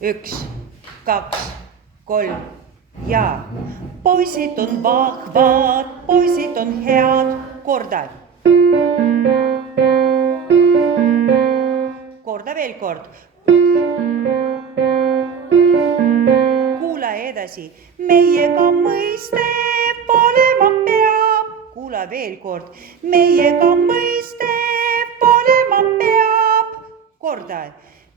1, 2, 3 ja poisid on vahvad, poisid on head. Korda. Korda veel kord. Kuula edasi. Meiega mõistab olema peab. Kuula veel kord. Meiega mõistab olema peab. Korda.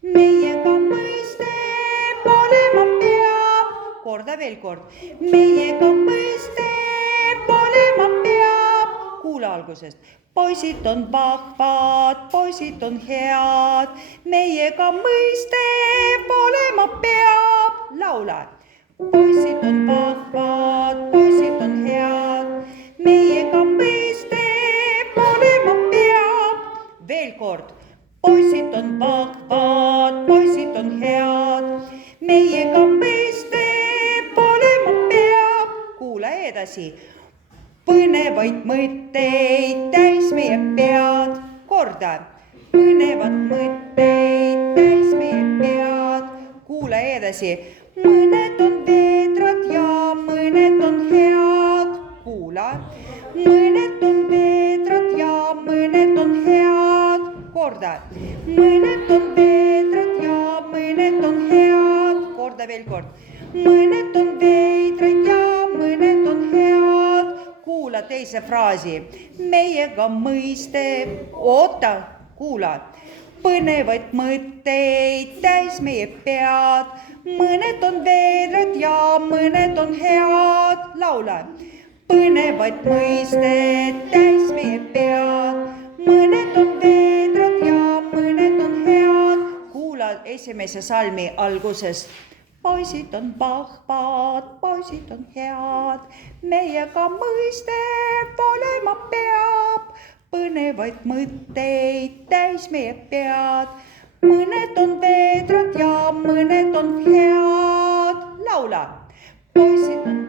Meiega mõistab olema peab. Korda veel kord. Meiega mõistab olema peab. Kuula algusest. Poisid on vahvad, poisid on head, meiega mõistab olema peab. Laula. Poisid on vahvad, poisid on head, meiega mõistab olema peab. Veel kord. Poisid on vahvad, poisid on head, meiega mõistab olema peab. Kuula edasi. Põnevaid mõtteid täis meie pead. Korda. Põnevad mõtteid täis meie pead. Kuula edasi. Mõned on veedrad ja mõned on head. Kuula. Mõned on veedrad ja mõned on head. Korda. Mõned on veedrad ja mõned on head. Korda veel kord. Mõned on veidrad ja mõned on head. Kuula teise fraasi. Meiega mõistab, oota, kuula. Põnevaid mõtteid täis meie pead. Mõned on veedrad ja mõned on head. Laula. Põnevaid mõisteid täis meie pead. Mõned on veedrad ja mõned on head. Kuula esimese salmi algusest. Poisid on vahvad, poisid on head, meiega mõistab olema peab. Põnevaid mõtteid täis meie pead. Mõned on veedrad ja mõned on head. Laula. Poisid on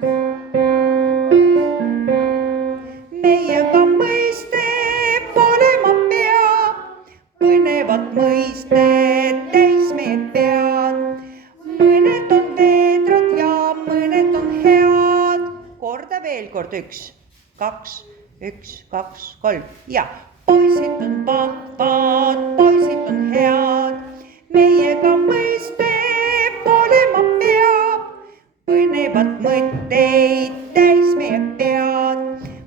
meiega mõistab olema peab. Põnevad mõisted täis meie pead. Mõned on veedrad ja mõned on head. Korda veel kord. 1, 2, 1, 2, 3 ja poisid on vahvad, poisid on head, meiega mõistab olema peab. Põnevad mõtteid täis meie pead.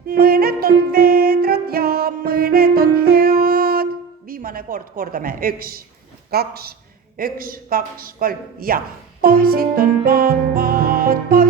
Mõned on veedrad ja mõned on head. Viimane kord kordame. 1, 2, 1, 2, 3 ja poisid on vahvad.